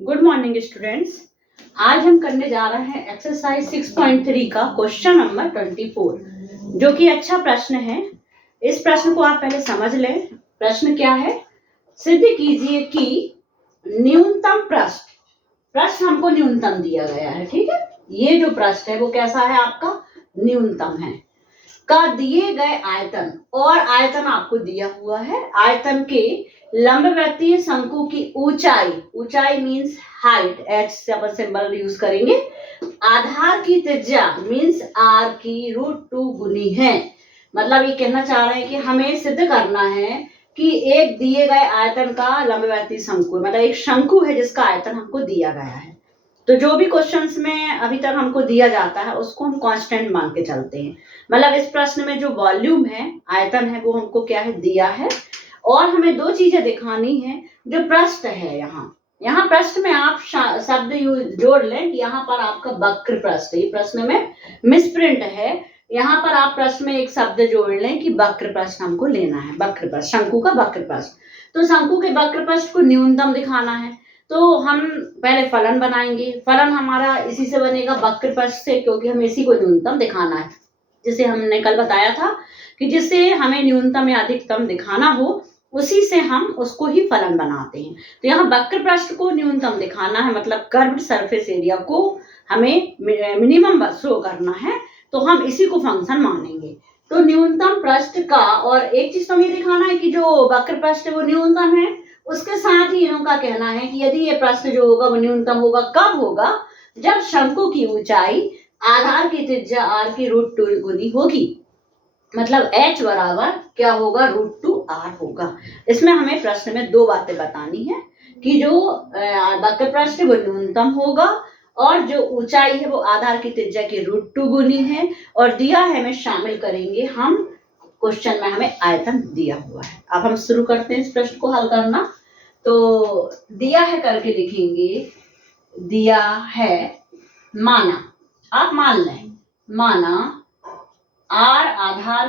Good morning students. आज हम करने जा रहे हैं एक्सरसाइज 6.3 का क्वेश्चन नंबर 24, जो कि अच्छा प्रश्न है। इस प्रश्न को आप पहले समझ लें। प्रश्न क्या है? सिद्ध कीजिए कि न्यूनतम प्रश्न हमको न्यूनतम दिया गया है। ठीक है, ये जो प्रश्न है वो कैसा है? आपका न्यूनतम है का दिए गए आयतन, और आयतन आपको दिया हुआ है। आयतन के लंबवृत्तीय शंकु की ऊंचाई मींस हाइट, एच से अपन सिंबल यूज करेंगे। आधार की त्रिज्या मींस आर की √2 गुनी है। मतलब ये कहना चाह रहे हैं कि हमें सिद्ध करना है कि एक दिए गए आयतन का लंबवृत्तीय शंकु, मतलब एक शंकु है जिसका आयतन हमको दिया गया है। तो जो भी क्वेश्चंस में अभी तक हमको दिया जाता है उसको हम कांस्टेंट मान के चलते हैं। मतलब इस प्रश्न में जो वॉल्यूम है, आयतन है, वो हमको क्या है? दिया है। और हमें दो चीजें दिखानी है। जो पृष्ठ है, यहाँ पृष्ठ में आप शब्द जोड़ लें कि यहाँ पर आपका वक्र पृष्ठ, ये प्रश्न में मिसप्रिंट है। यहाँ पर आप प्रश्न में एक शब्द जोड़ लें कि वक्र पृष्ठ हमको लेना है। वक्र पृष्ठ, शंकु का वक्र पृष्ठ। तो शंकु के वक्र पृष्ठ को न्यूनतम दिखाना है, तो हम पहले फलन बनाएंगे। फलन हमारा इसी से बनेगा, वक्र पृष्ठ से, क्योंकि हमें इसी को न्यूनतम दिखाना है। जिसे हमने कल बताया था कि जिससे हमें न्यूनतम या अधिकतम दिखाना हो, उसी से हम उसको ही फलन बनाते हैं। तो यहाँ वक्र पृष्ठ को न्यूनतम दिखाना है, मतलब कर्व्ड सरफेस एरिया को हमें मिनिमम शो करना है, तो हम इसी को फंक्शन मानेंगे। तो न्यूनतम पृष्ठ का, और एक चीज तो हमें दिखाना है कि जो वक्र पृष्ठ है वो न्यूनतम है। उसके साथ ही इनका कहना है कि यदि ये प्रश्न जो होगा वो न्यूनतम होगा, कब होगा? जब शंकु की ऊंचाई आधार की त्रिज्या आर की √2 गुनी होगी। मतलब h बराबर क्या होगा? √2r होगा। इसमें हमें प्रश्न में दो बातें बतानी है कि जो वक्र पृष्ठ वो न्यूनतम होगा, और जो ऊंचाई है वो आधार की त्रिज्या की √2 गुनी है। और दिया है, हमें शामिल करेंगे हम क्वेश्चन में, हमें आयतन दिया हुआ है। अब हम शुरू करते हैं इस प्रश्न को हल करना। तो दिया है करके लिखेंगे। दिया है, माना, आप मान लें, माना आर आधार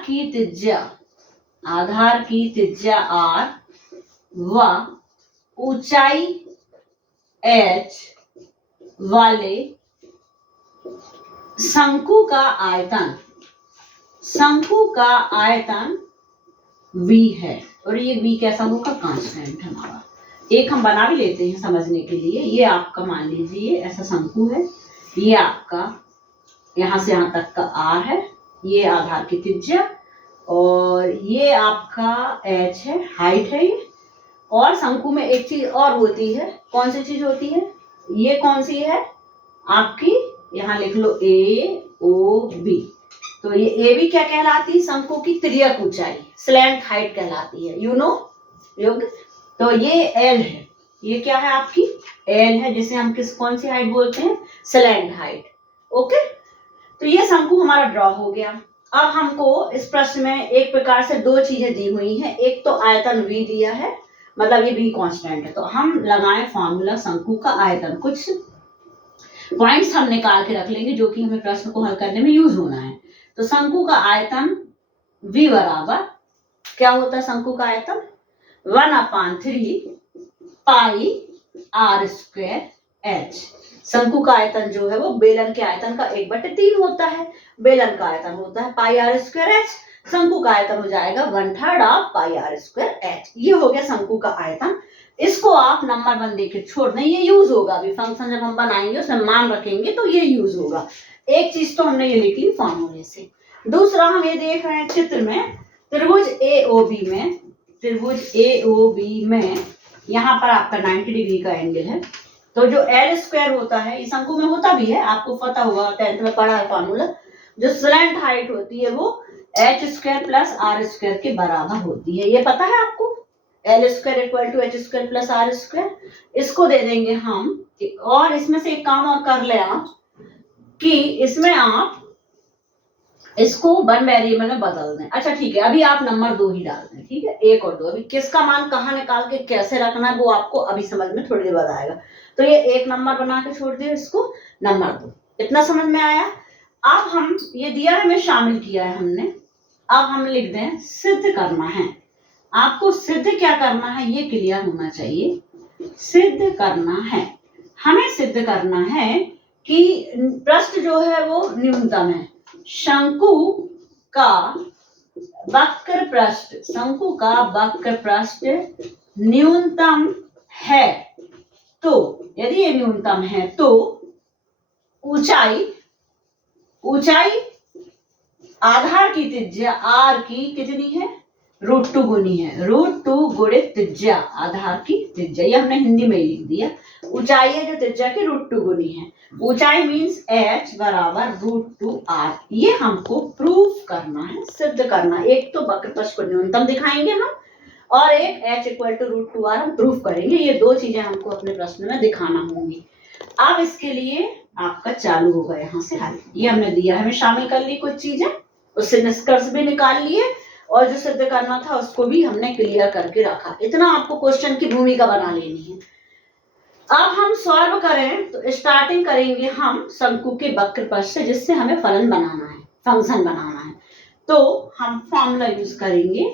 की त्रिज्या आर व ऊंचाई h वाले शंकु का आयतन v है। और ये v कैसा होगा? कांस्टेंट हमारा। एक हम बना भी लेते हैं समझने के लिए। ये आपका मान लीजिए ऐसा शंकु है, ये आपका यहां से यहां तक का r है, ये आधार की त्रिज्या, और ये आपका h है, हाइट है ये। और शंकु में एक चीज और होती है। कौन सी चीज होती है? ये कौन सी है आपकी? यहाँ लिख लो AOB। तो ये AB क्या कहलाती है? शंकु की तिर्यक ऊंचाई, स्लैंट हाइट कहलाती है। यू नो योग। तो ये L है, ये क्या है आपकी? L है, जिसे हम कौन सी हाइट बोलते हैं? Slant height. ओके, तो ये शंकु हमारा ड्रॉ हो गया। अब हमको इस प्रश्न में एक प्रकार से दो चीजें दी हुई हैं। एक तो आयतन V दिया है, मतलब ये V कांस्टेंट है। तो हम लगाएं फॉर्मूला शंकु का आयतन। कुछ पॉइंट्स हम निकाल के रख लेंगे जो कि हमें प्रश्न को हल करने में यूज होना है। तो शंकु का आयतन V बराबर क्या होता है? शंकु का आयतन 1/3 पाई r² h। शंकु का आयतन जो है वो बेलन के आयतन का 1/3 होता है। बेलन का आयतन होता है पाई r² h। शंकु का आयतन हो जाएगा 1/3 पाई r² h। ये हो गया शंकु का आयतन। इसको आप नंबर 1 देके छोड़ दें, ये यूज होगा। अभी फंक्शन जब हम बनाएंगे उसमें मान रखेंगे तो ये यूज होगा। एक चीज तो हमने ये लिखी फॉर्मूले से। दूसरा हम ये देख रहे हैं चित्र में, त्रिभुज AOB में यहाँ पर आपका 90 डिग्री का एंगल है। तो जो L² होता है, ये शंकु में होता भी है, आपको पता होगा, 10th में पढ़ा है फॉर्मूला। जो स्लैंट हाइट होती है वो h² + r² के बराबर होती है। ये पता है आपको? L² = h² + r²। इसको दे देंगे हम। और इसमें से एक काम और कर ले आप कि इसमें आप इसको 1 वेरिएबल में बदल दें। अच्छा ठीक है, अभी आप नंबर 2 ही डाल दें। ठीक है, 1 और 2। अभी किसका मान कहाँ निकाल के कैसे रखना है वो आपको अभी समझ में थोड़ी देर बाद आएगा। तो ये 1 नंबर बना के छोड़ दिए, इसको नंबर 2। इतना समझ में आया? अब हम ये दिया है, हमें शामिल किया है हमने। अब हम लिख दें सिद्ध करना है। आपको सिद्ध क्या करना है ये क्लियर होना चाहिए। सिद्ध करना है, हमें सिद्ध करना है कि पृष्ठ जो है वो न्यूनतम है। शंकु का वक्र पृष्ठ, शंकु का वक्र पृष्ठ न्यूनतम है, तो यदि ये न्यूनतम है तो ऊंचाई आधार की त्रिज्या r की कितनी है, √2 गुनी है। √2 गुणित त्रिज्या, आधार की त्रिज्या, ये हमने हिंदी में ही लिख दिया। ऊंचाई है जो त्रिज्या की √2 गुनी है। ऊंचाई मीन्स h बराबर √2r। ये हमको प्रूफ करना है, सिद्ध करना है। एक तो वक्रपृष्ठ को न्यूनतम दिखाएंगे हम, और एक h इक्वल टू √2r हम प्रूफ करेंगे। ये दो चीजें हमको अपने प्रश्न में दिखाना होंगी। अब इसके लिए आपका चालू होगा यहाँ से हल। ये हमने दिया, हमें शामिल कर ली कुछ चीजें, उससे निष्कर्ष भी निकाल लिए, और जो सिद्ध करना था उसको भी हमने क्लियर करके रखा। इतना आपको क्वेश्चन की भूमिका बना लेनी है। अब हम सॉल्व करें तो स्टार्टिंग करेंगे हम शंकु के वक्र पृष्ठ से, जिससे हमें फलन बनाना है, फंक्शन बनाना है। तो हम फॉर्मूला यूज करेंगे,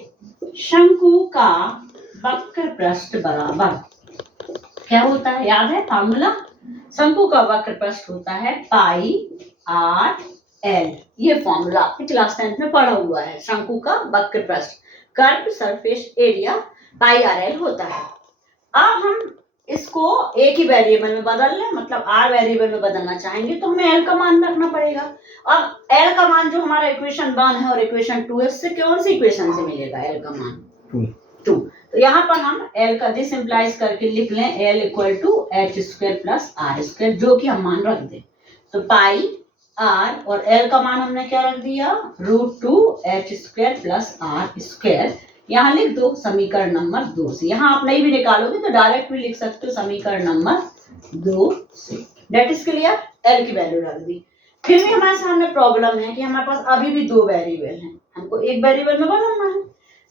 शंकु का वक्र पृष्ठ बराबर क्या होता है, याद है फॉर्मूला? शंकु का वक्र पृष्ठ होता है पाई आर एल। ये फॉर्मूला आपने क्लास 10th में पढ़ा हुआ है। शंकु का वक्र पृष्ठ, curve surface area pi R L होता है। अब हम इसको एक ही वेरिएबल में बदल लें, मतलब आर वेरिएबल में बदलना चाहेंगे तो हमें एल का मान रखना पड़ेगा। अब एल का मान जो हमारा इक्वेशन 1 है और इक्वेशन 2 है, उससे कौन सी इक्वेशन से मिलेगा एल का मान? 2। तो यहाँ पर हम एल का दिस इंप्लाइज करके लिख लें L equal to H square plus R square, जो कि हम मान रख दें। तो पाई आर और एल का मान हमने क्या रख दिया, √2 H square plus R square. यहाँ लिख दो समीकरण नंबर 2 से। यहाँ आप नहीं भी निकालोगे तो डायरेक्ट भी लिख सकते हो समीकरण नंबर 2 से। That is clear. एल की वैल्यू रख दी। फिर भी हमारे सामने प्रॉब्लम है कि हमारे पास अभी भी 2 वेरिएबल हैं, हमको एक वेरिएबल में बदलना है,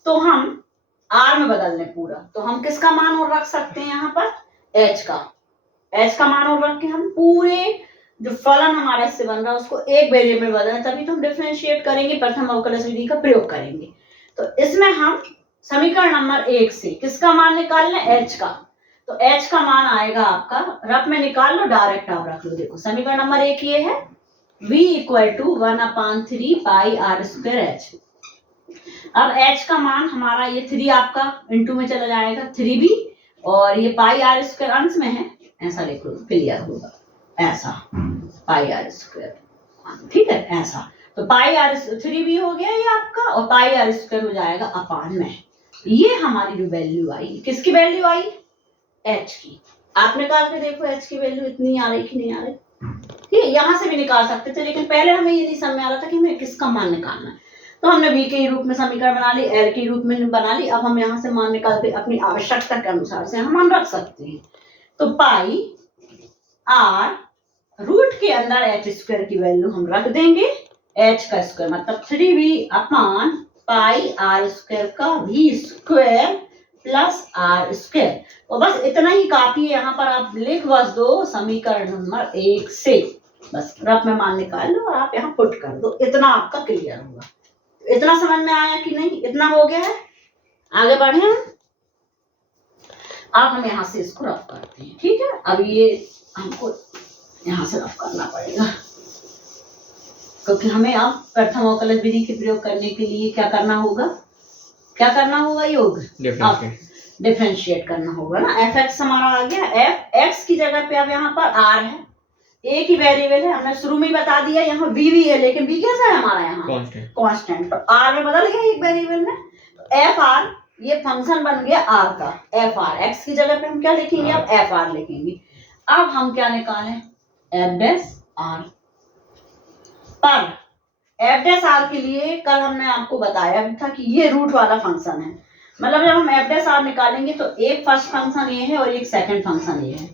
तो हम आर में बदल लें पूरा। तो हम किसका मान और रख सकते हैं यहाँ पर, एच का मान और रख के हम पूरे जो फलन हमारा इससे बन रहा है उसको एक वेरिएबल में बदलें, तभी तो हम डिफरेंशिएट करेंगे, प्रथम अवकलज विधि का प्रयोग करेंगे। तो इसमें हम समीकरण नंबर 1 से किसका मान निकाल लें, एच का। तो एच का मान आएगा आपका, रफ में निकाल लो, डायरेक्ट आप रख लो। देखो समीकरण नंबर 1 ये है, v equal to 1/3 pi R square H. अब h का मान हमारा ये 3 आपका इंटू में चला जाएगा, 3b, और ये पाई आर स्क्वायर अंश में है, ऐसा लिख लो क्लियर होगा, ऐसा पाई आर स्क्वायर, ठीक है ऐसा। तो पाई आर 3b हो गया ये आपका, और पाई आर स्क्वायर हो जाएगा अपान में। ये हमारी जो वैल्यू आई, किसकी वैल्यू आई, h की। आप निकाल के देखो h की वैल्यू इतनी आ रही कि नहीं आ रही। ठीक है, यहां से भी निकाल सकते थे, लेकिन पहले हमें ये नहीं समझ में आ रहा था कि हमें किसका मान निकालना है। तो हमने v के रूप में समीकरण बना ली, l के रूप में बना ली। अब हम यहाँ से मान निकाल के अपनी आवश्यकता के अनुसार से हम मान रख सकते हैं। तो पाई आर रूट के अंदर एच स्क्वायर की वैल्यू हम रख देंगे, एच का स्क्वायर मतलब 3v upon pi R square का v square plus R square. और बस इतना ही काफी है। यहाँ पर आप लिख बस दो समीकरण नंबर 1 से, बस रफ में मान निकाल लो और आप यहाँ पुट कर दो, इतना आपका क्लियर होगा। इतना समझ में आया कि नहीं, इतना हो गया है। आगे बढ़े हम, अब हम यहाँ से इसको रफ करते हैं, ठीक है। अब ये हमको यहाँ से रफ करना पड़ेगा, क्योंकि हमें अब प्रथम अवकलज विधि के प्रयोग करने के लिए क्या करना होगा, क्या करना होगा, योग डिफरेंशिएट करना होगा ना। एफ एक्स हमारा आ गया, एफ एक्स की जगह पे अब यहाँ पर आर है, एक ही वेरिएबल है, हमने शुरू में ही बता दिया। यहाँ वी भी है, लेकिन वी कैसा है हमारा यहाँ कांस्टेंट, तो आर में बदल गया एक वेरिएबल में। तो एफ आर ये फंक्शन बन गया आर का, एफ आर। एक्स की जगह पे हम क्या लिखेंगे, अब एफ आर लिखेंगे। अब हम क्या निकालें, एफ डैश आर। पर एफ डैश आर के लिए कल हमने आपको बताया भी था कि ये रूट वाला फंक्शन है, मतलब जब हम एफ डैश आर निकालेंगे तो एक फर्स्ट फंक्शन ये है और एक सेकंड फंक्शन ये है।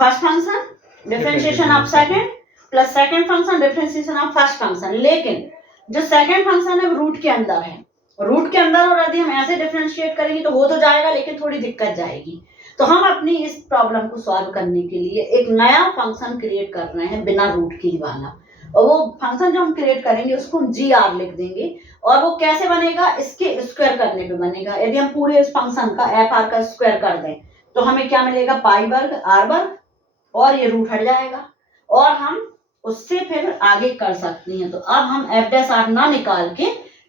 First function differentiation of second plus second function differentiation of first function. लेकिन जो सेकंड फंक्शन है वो रूट के अंदर है, रूट के अंदर, और यदि हम ऐसे डिफरेंशिएट करेंगे तो हो तो जाएगा, लेकिन थोड़ी दिक्कत जाएगी। तो हम अपनी इस प्रॉब्लम को सॉल्व करने के लिए एक नया फंक्शन क्रिएट कर रहे हैं बिना रूट के वाला। और वो फंक्शन जो हम क्रिएट करेंगे उसको हम जी आर लिख देंगे, और वो कैसे बनेगा, इसके स्क्वायर करने पे बनेगा। यदि हम पूरे इस फंक्शन का एफ आर का स्क्वायर कर दें तो हमें क्या मिलेगा, पाई वर्ग आर वर्ग, और ये रूट हट जाएगा, और हम उससे फिर आगे कर सकते हैं। तो अब हम एफ डैश आर ना निकाल के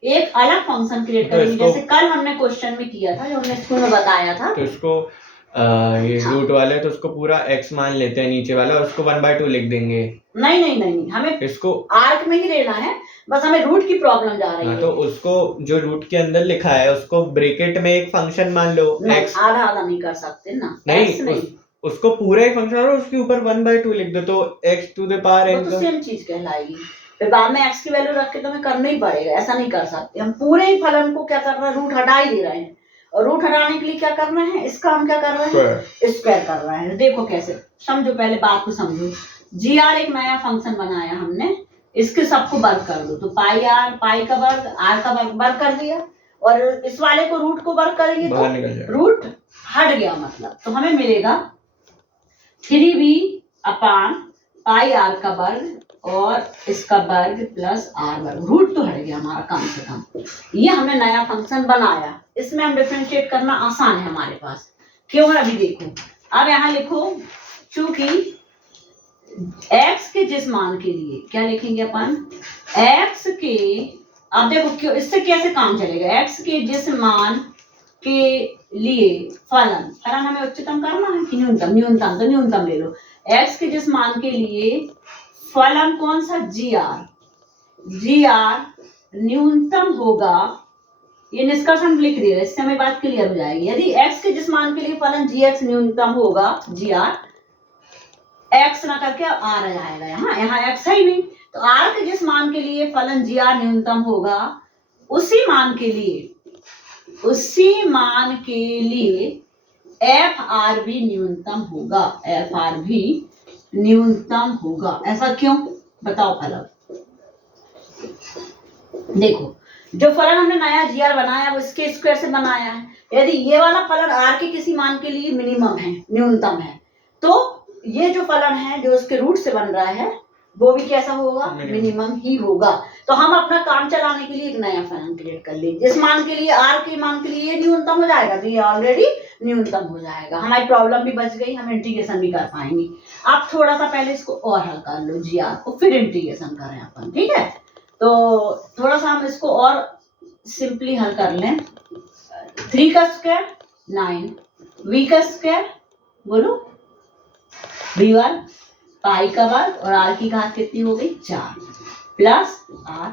एक अलग फंक्शन क्रिएट करेंगे, जैसे कल हमने क्वेश्चन में किया था, जो हमने स्कूल में बताया था। तो इसको ये रूट वाले तो उसको पूरा x मान लेते हैं नीचे वाला, और उसको 1/2 लिख देंगे। नहीं, हमें इसको आर्क में ही लेना है, बस हमें रूट की प्रॉब्लम जा रही है। तो उसको जो रूट के अंदर लिखा है उसको ब्रैकेट में एक फंक्शन मान लो, x आधा आधा नहीं कर सकते ना, नहीं उसको पूरा एक फंक्शन और उसके ऊपर 1/2 लिख दो, तो x to the power n तो सेम चीज कहलाएगी। फिर बाद में x की वैल्यू रख के तो हमें करना ही पड़ेगा, ऐसा नहीं कर सकते। हम पूरे ही फलन को क्या कर रहे हैं, रूट हटा ही दे रहे हैं, और रूट हटाने के लिए क्या करना है, इसका हम क्या कर रहे हैं, स्क्वायर कर रहे हैं। देखो कैसे, समझो, पहले बात को समझो। जी आर एक नया फंक्शन बनाया हमने, इसके सबको वर्ग कर दो, तो पाई आर, पाई का वर्ग, आर का वर्ग कर दिया, और इस वाले को रूट को वर्ग करेंगे तो रूट हट गया, मतलब तो हमें मिलेगा 3b अपान पाई आर का वर्ग और इसका वर्ग प्लस आर वर्ग। रूट तो हट गया हमारा कम से कम। ये हमने नया फंक्शन बनाया, इसमें हम डिफरेंशिएट करना आसान है हमारे पास। क्यों है, अभी देखो। अब यहाँ लिखो, चूंकि x के जिस मान के लिए क्या लिखेंगे अपन, x के, अब देखो क्यों, इससे कैसे काम चलेगा, x के जिस मान के लिए फलन हमें उच्चतम करना है कि न्यूनतम, न्यूनतम तो न्यूनतम ले लो। x के जिस मान के लिए फलन कौन सा, जी आर न्यूनतम होगा, ये निष्कर्ष हम लिख दिया, इससे हमें बात क्लियर हो जाएगी। यदि x के जिस मान के लिए फलन जी एक्स न्यूनतम होगा, जी आर x ना करके आर आ जाएगा, यहाँ x है ही नहीं, तो r के जिस मान के लिए फलन जी आर न्यूनतम होगा, उसी मान के लिए एफ आर भी न्यूनतम होगा, एफ आर भी न्यूनतम होगा। ऐसा क्यों, बताओ फलन। देखो, जो फलन हमने नया जी आर बनाया वो इसके स्क्वायर से बनाया है। यदि ये वाला फलन आर के किसी मान के लिए मिनिमम है, न्यूनतम है, तो ये जो फलन है जो उसके रूट से बन रहा है वो भी कैसा होगा, मिनिमम ही होगा। तो हम अपना काम चलाने के लिए एक नया फलन क्रिएट कर लेंगे, जिस मान के लिए आर के मान के लिए ये न्यूनतम हो जाएगा, तो ये ऑलरेडी न्यूनतम हो जाएगा, हमारी प्रॉब्लम भी बच गई, हम इंटीग्रेशन भी कर पाएंगे। आप थोड़ा सा पहले इसको और हल कर लो जी आर को, फिर इंटीग्रेशन करें अपन, ठीक है। तो थोड़ा सा हम इसको और सिंपली हल कर लें। 3 का स्क्वायर 9, v का स्क्वायर बोलो v1, पाई का वर्ग और r की घात कितनी हो गई, 4 प्लस r।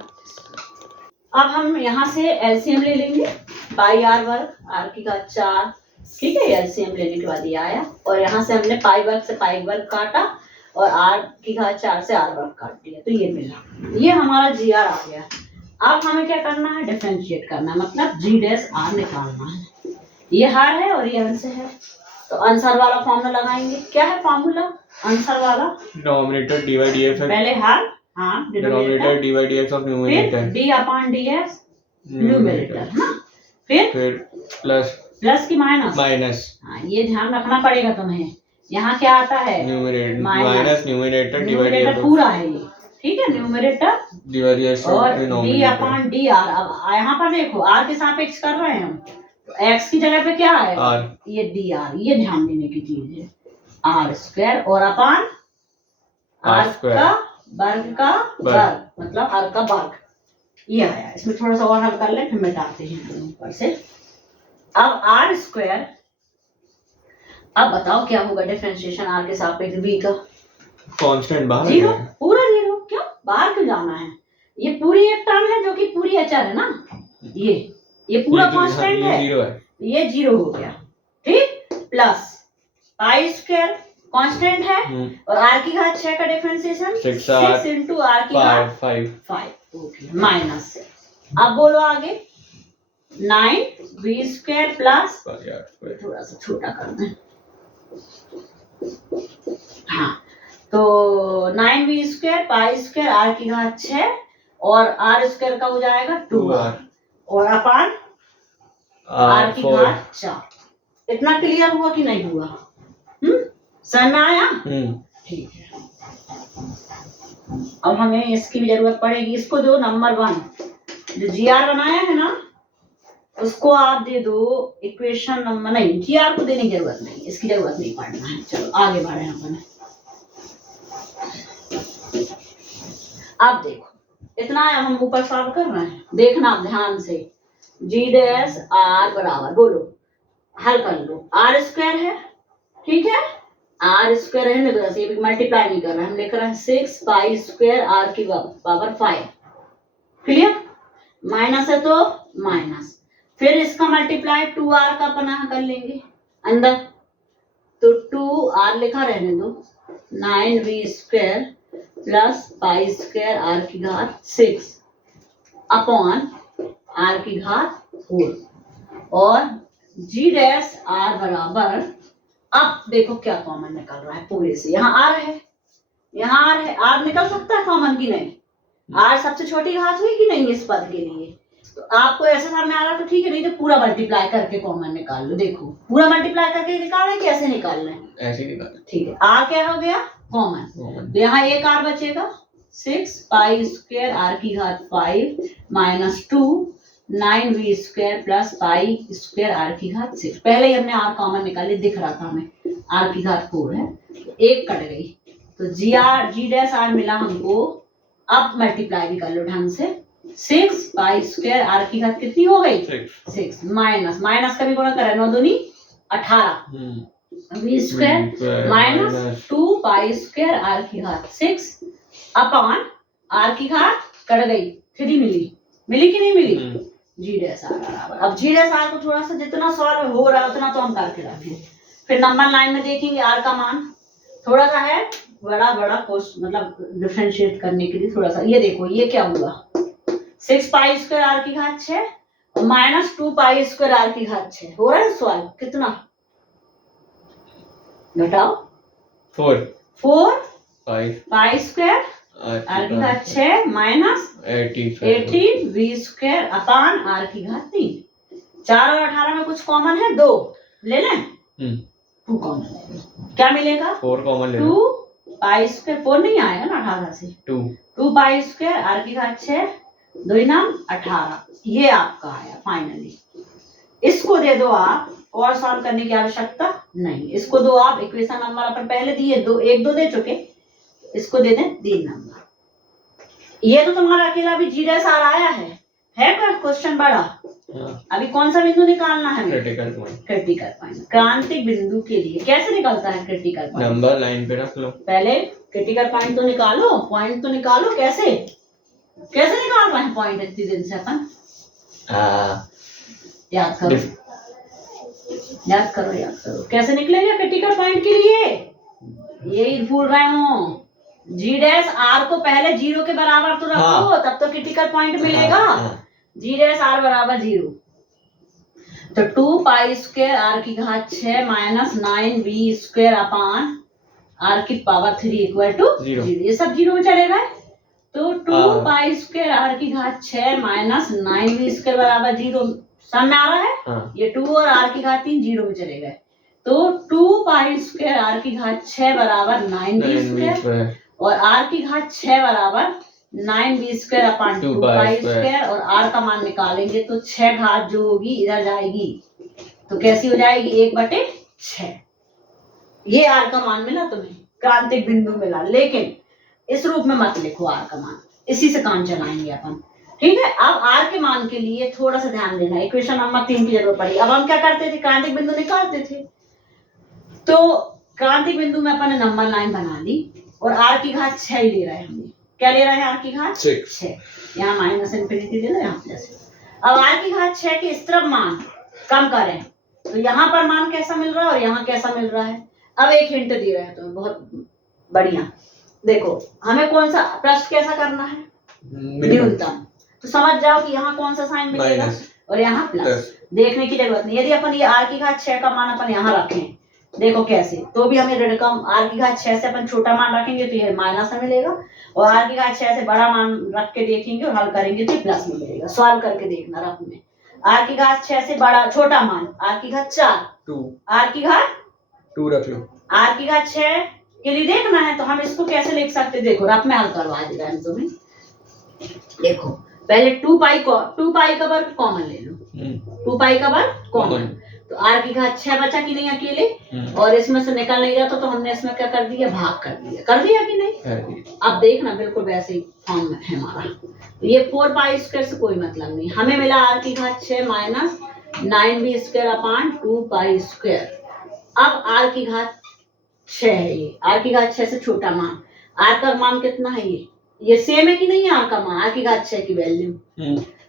अब हम यहाँ से एलसीएम ले लेंगे, पाई आर वर्ग, r की घात 4, ठीक है। एलसीएम लेने के बाद ये आया, और यहाँ से हमने पाई वर्ग से पाई वर्ग काटा और r की घात 4 से r वर्ग काट दिया, तो ये मिला, ये हमारा जी आर आ गया। अब हमें क्या करना है, डिफरेंशिएट करना है, मतलब जी डैश आर निकालना है। ये हार है और ये अंश है, तो आंसर वाला फॉर्मूला लगाएंगे। क्या है फॉर्मूला आंसर वाला, denominator D by D X, पहले हार, denominator D by D X और numerator D upon D X numerator, फिर प्लस की माइनस, ये ध्यान रखना पड़ेगा तुम्हें। यहाँ क्या आता है, माइनस न्यूमरेटर न्यूमरेटर पूरा है ये, ठीक है, न्यूमरेटर और डी अपॉन डी आर। अब यहाँ पर देखो आर के सापेक्ष कर रहे हैं हम, तो एक्स की जगह पे क्या है, ये डी आर, ये ध्यान देने की चीज है, आर स्क्वायर और अपॉन आर का वर्ग, मतलब आर का वर्ग, ये आया। इसमें थोड़ा सा और हल कर ले, फिर मिटाते हैं ऊपर से। अब आर स्क्वायर, अब बताओ क्या होगा डिफरेंशिएशन आर के सापेक्ष बी का, कांस्टेंट बाहर जीरो, पूरा जीरो। क्यों बाहर क्यों जाना है, ये पूरी एक टर्म है जो कि पूरी अचर है ना, ये पूरा कांस्टेंट है, ये जीरो हो गया, ठीक। प्लस पाई स्क्वायर कांस्टेंट है और आर की घात 6 का डिफरेंशिएशन 6 इंटू आर की घात 5, ओके, माइनस। अब बोलो आगे, 9v स्क्वायर प्लस, थोड़ा सा छोटा करना है, हाँ, तो 9v square pi square R की घात 6 और आर स्क्वायर का हो जाएगा 2r और अपान आर की घात 4। इतना क्लियर हुआ कि नहीं हुआ, समझ में आया, ठीक है। अब हमें इसकी भी जरूरत पड़ेगी। इसको दो नंबर 1, जो जी आर बनाया है ना उसको आप दे दो इक्वेशन नंबर, नहीं जी आर को देने की जरूरत नहीं, इसकी जरूरत नहीं पड़ना है। चलो आगे बढ़े अपन। अब देखो इतना हम ऊपर सॉल्व कर रहे हैं, देखना आप ध्यान से। जी डैश आर बराबर, बोलो हल कर लो, आर स्क्वायर है, ठीक है, आर स्क्वायर है ना, तो ये मल्टीप्लाई नहीं कर रहे हम, लिख रहे हैं 6 पाई स्क्वायर आर की पावर 5, क्लियर। माइनस है तो माइनस, फिर इसका मल्टीप्लाई 2r का पनाह कर लेंगे अंदर, तो 2r लिखा रहने दो, 9v square plus pi square R की घात 6 अपॉन आर की घात 4, और जी डैश आर बराबर, अब देखो क्या कॉमन निकल रहा है पूरे से, यहाँ आर है, यहाँ आर है, आर निकल सकता है कॉमन की नहीं, आर सबसे छोटी घात हुई कि नहीं इस पद के लिए, तो आपको ऐसे सामने आ रहा तो ठीक है, नहीं तो पूरा मल्टीप्लाई करके कॉमन निकाल लो। देखो पूरा मल्टीप्लाई करके निकाल रहे, कैसे निकाल रहे हैं, ऐसे निकाल, ठीक है। आर क्या हो गया कॉमन, तो यहाँ एक आर बचेगा, 6 पाई स्क्वायर आर की घात 5 minus 2 9v square plus pi square R की घात 6, पहले ही हमने आर कॉमन निकाली, दिख रहा था हमें, आर की घात 4 है, एक कट गई, तो जी डैश आर मिला हमको। अब मल्टीप्लाई भी कर लो ढंग से, 6 पाई स्क्वायर आर की घात कितनी हो गई 6 माइनस माइनस का भी गुणा करें, 9 दूनी 18 V square minus 2 pi square R की घात 6 अपॉन आर की घात कट गई 3 मिली कि नहीं मिली, जी डैश आर बराबर। अब जी डैश आर को थोड़ा सा जितना सॉल्व हो रहा है उतना तो हम करके रखें, फिर नंबर 9 में देखेंगे आर का मान थोड़ा सा है बड़ा मतलब डिफरेंशिएट करने के लिए थोड़ा सा। ये देखो ये क्या हुआ, 6 पाई स्क्वायर आर की घात 6 और माइनस 2 पाई स्क्वायर आर की घात 6, हो रहा है सॉल्व, कितना घटाओ 4 पाई स्क्वायर आर की घात 6 minus 18 V square upon R की घात 3, 4 और 18 में कुछ कॉमन है, 2 ले लें, 2 कॉमन, क्या मिलेगा 4 कॉमन ले 2 पाई स्क्वायर, 4 नहीं आएगा ना 18 से, 2 पाई स्क्वायर आर की घात 6 2 नाम 18, ये आपका आया फाइनली। इसको दे दो आप, और सॉल्व करने की आवश्यकता नहीं, इसको दो आप, इक्वेशन नंबर अपन पहले दिए 2 1 2 दे चुके, इसको दे दें 3 नंबर। ये तो तुम्हारा अकेला भी जी डैश आर आया है क्या क्वेश्चन बड़ा, अभी कौन सा बिंदु निकालना है, क्रिटिकल पॉइंट। क्रांतिक बिंदु के लिए कैसे निकलता है क्रिटिकल पॉइंट, नंबर लाइन पे रख लो, पहले क्रिटिकल पॉइंट तो निकालो, पॉइंट तो निकालो, कैसे निकाल रहे हैं पॉइंट इतनी दिन से अपन, याद करो कैसे निकलेगा क्रिटिकल पॉइंट के लिए, यही भूल रहे हो, जी डैश आर को पहले 0 के बराबर तो रखो, तब तो क्रिटिकल पॉइंट मिलेगा, जी डैश आर बराबर 0, तो 2 पाई स्क्वायर आर की घात 6 minus 9v square upon R की पावर 3 इक्वल टू 0, ये सब 0 में चले गए, तो 2 पाई स्क्वायर आर की घात 6 माइनस 9v स्क्वायर बराबर 0, सामने आ रहा है, ये 2 और आर की घात 3 0 में चले गए, तो 2 पाई स्क्वायर आर की घात 6 बराबर 9v स्क्वायर और आर की घात 6 बराबर 9v स्क्वायर अपान 2 पाई स्क्वायर, और आर का मान निकालेंगे तो 6 घात जो होगी इधर जाएगी, तो कैसी हो जाएगी 1/6, ये आर का मान मिला तुम्हें, क्रांतिक बिंदु मिला, लेकिन इस रूप में मत लिखो आर का मान, इसी से काम चलाएंगे अपन, ठीक है। अब आर के मान के लिए थोड़ा सा ध्यान देना, इक्वेशन नंबर 3 की जरूरत पड़ी। अब हम क्या करते थे, क्रांतिक बिंदु निकालते थे, तो क्रांतिक बिंदु में अपन ने नंबर लाइन बना ली और आर की घात 6 ले रहे हैं, हमें क्या ले रहे हैं, आर की घात 6, यहाँ माइनस इन्फिनिटी दे दो, यहाँ प्लस। अब आर की घात 6 के इस तरफ मान कम करें तो यहाँ पर मान कैसा मिल रहा है और यहाँ कैसा मिल रहा है। अब एक हिंट दे रहे हैं तुम्हें, बहुत बढ़िया, देखो हमें कौन सा पृष्ठ कैसा करना है, न्यूनतम, तो समझ जाओ कि यहाँ कौन सा साइन मिलेगा और यहाँ प्लस, देखने की जरूरत नहीं। यदि अपन ये आर की घात 6 का मान अपन यहाँ रखें, देखो कैसे, तो भी हमें ऋणकम, आर की घात 6 से अपन छोटा मान रखेंगे तो ये माइनस में मिलेगा, और आर की घात 6 से बड़ा मान रख के देखेंगे और हल करेंगे तो प्लस में मिलेगा। सॉल्व करके देखना रफ में, आर की घात 6 से बड़ा छोटा मान, आर की घात 4 2, आर की घात 2 रख लो, आर की घात 6 के लिए देखना है तो हम इसको कैसे लिख सकते, देखो रफ में हल करवा देगा हम तुम्हें। देखो पहले 2 पाई का वर्ग कॉमन ले लो, 2 पाई का वर्ग कॉमन, तो r की घात 6 बचा कि नहीं अकेले, और इसमें से निकल नहीं जाता तो हमने इसमें क्या कर दिया, भाग कर दिया कि नहीं। अब देखना बिल्कुल वैसे ही फॉर्म में है हमारा, तो ये 4 पाई स्क्वायर से कोई मतलब नहीं, हमें मिला r की घात 6 minus 9b square upon 2 pi square. अब r की घात 6 है, ये r की घात 6 से छोटा मान, r का मान कितना है, ये सेम है कि नहीं है r का मान, r की घात 6 की वैल्यू।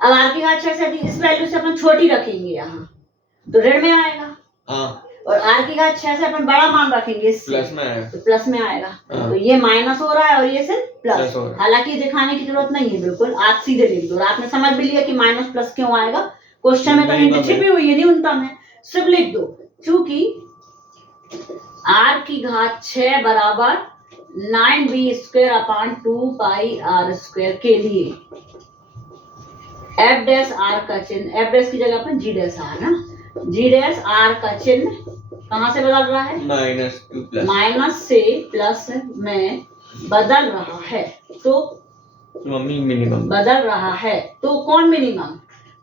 अब r की घात 6 से इस वैल्यू से अपन छोटी रखेंगे यहाँ तो ऋण में आएगा, और r की घात 6 से अपन बड़ा मान रखेंगे प्लस में आएगा, तो प्लस में आएगा। तो ये माइनस हो रहा है और ये सिर्फ प्लस, हालांकि दिखाने की जरूरत नहीं है, बिल्कुल आप सीधे लिख दो, और आपने समझ भी लिया कि माइनस प्लस क्यों आएगा, क्वेश्चन में तो हिंट छिपी हुई है, न्यूनतम है, सिर्फ लिख दो, क्योंकि r की घात 6 बराबर 9b स्क्वायर अपान 2 पाई r स्क्वायर के लिए f डैश r का चिन्ह, f डैश की जगह पर g डैश r ना, g डैश r का चिन्ह कहाँ से बदल रहा है, माइनस से प्लस में बदल रहा है, तो मम्मी मिनिमम बदल रहा है, तो कौन मिनिमम,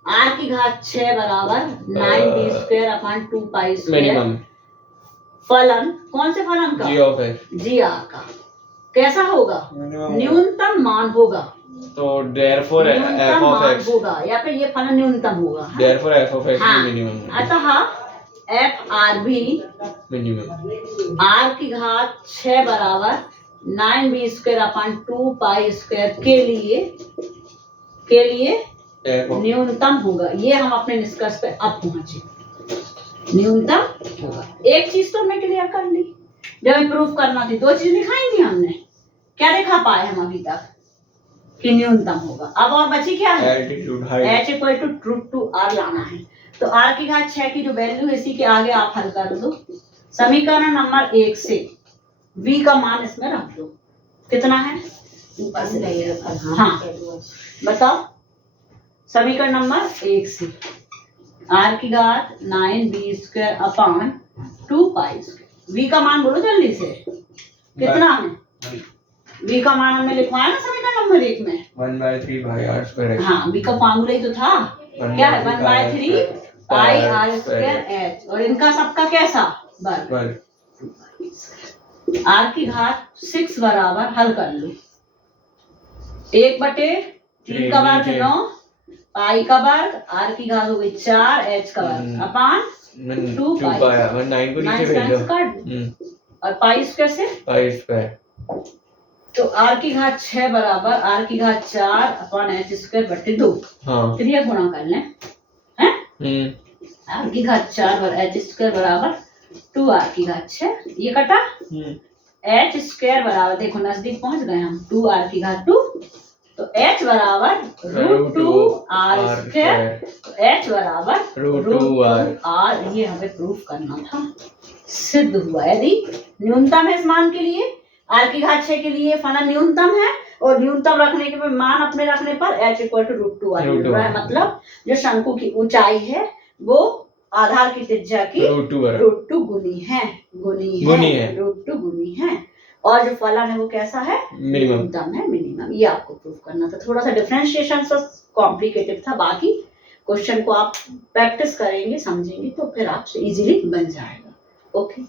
r की घात 6 बराबर 9b square upon 2 pi square, फलन कौन से फलन का, जी आर का, कैसा होगा, न्यूनतम मान होगा, तो therefore f of x होगा, या फिर ये फलन न्यूनतम होगा, therefore f of x minimum, अतः f r भी मिनिमम, r की घात 6 बराबर 9b square upon 2 pi square के लिए न्यूनतम होगा। ये हम अपने निष्कर्ष पे अब पहुंचे, न्यूनतम होगा। एक चीज तो हमने क्लियर कर ली, जब हमें प्रूफ करना थी 2 चीज दिखाई थी हमने, क्या दिखा पाए हम अभी तक कि न्यूनतम होगा। अब और बची क्या है, h equal to root 2 r लाना है, तो r की घात 6 की जो वैल्यू है इसी के आगे आप हल कर दो, समीकरण नंबर 1 से v का मान इसमें रख दो, कितना है ऊपर से नहीं रखा, हाँ बताओ, समीकरण नंबर 1 से r की घात 9b square upon 2 pi square, v का मान बोलो जल्दी से कितना है, v का मान हमने लिखवाया ना समीकरण नंबर 1 में 1/3 भाई r स्क्वायर, हाँ v का फार्मूला ही तो था, क्या है 1/3 पाई r स्क्वायर h, और इनका सबका कैसा वर्ग, r की घात 6 बराबर हल कर लो, 1/3 का वर्ग 9, पाई का वर्ग, r की घात हो गई 4, h का वर्ग अपान 2 पाई, 9 को नीचे भेज दो, और पाई स्क्वायर से पाई स्क्वायर, तो r की घात 6 बराबर r की घात 4 अपान h स्क्वायर बटे 2, हाँ फिर ये गुणा कर लें, हैं r की घात 4 पर h स्क्वायर बराबर 2 r की घात 6, ये कटा, h स्क्वायर बराबर, देखो नजदीक पहुंच गए हम, 2 r की घात 2, तो h बराबर रूट 2 r स्क्वायर, तो h बराबर रूट 2 r, ये हमें प्रूफ करना था, सिद्ध हुआ। यदि न्यूनतम है इस मान के लिए, r की घात 6 के लिए फलन न्यूनतम है, और न्यूनतम रखने के मान अपने रखने पर h equal to root 2 r मिल रहा है, मतलब जो शंकु की ऊंचाई है वो आधार की त्रिज्या की रूट 2 गुनी है, रूट 2 गुनी है, और जो फलन है वो कैसा है, न्यूनतम है, मिनिमम, ये आपको प्रूफ करना था। थोड़ा सा डिफरेंशिएशन कॉम्प्लिकेटेड था, बाकी क्वेश्चन को आप प्रैक्टिस करेंगे समझेंगे तो फिर आपसे इजीली बन जाएगा। ओके।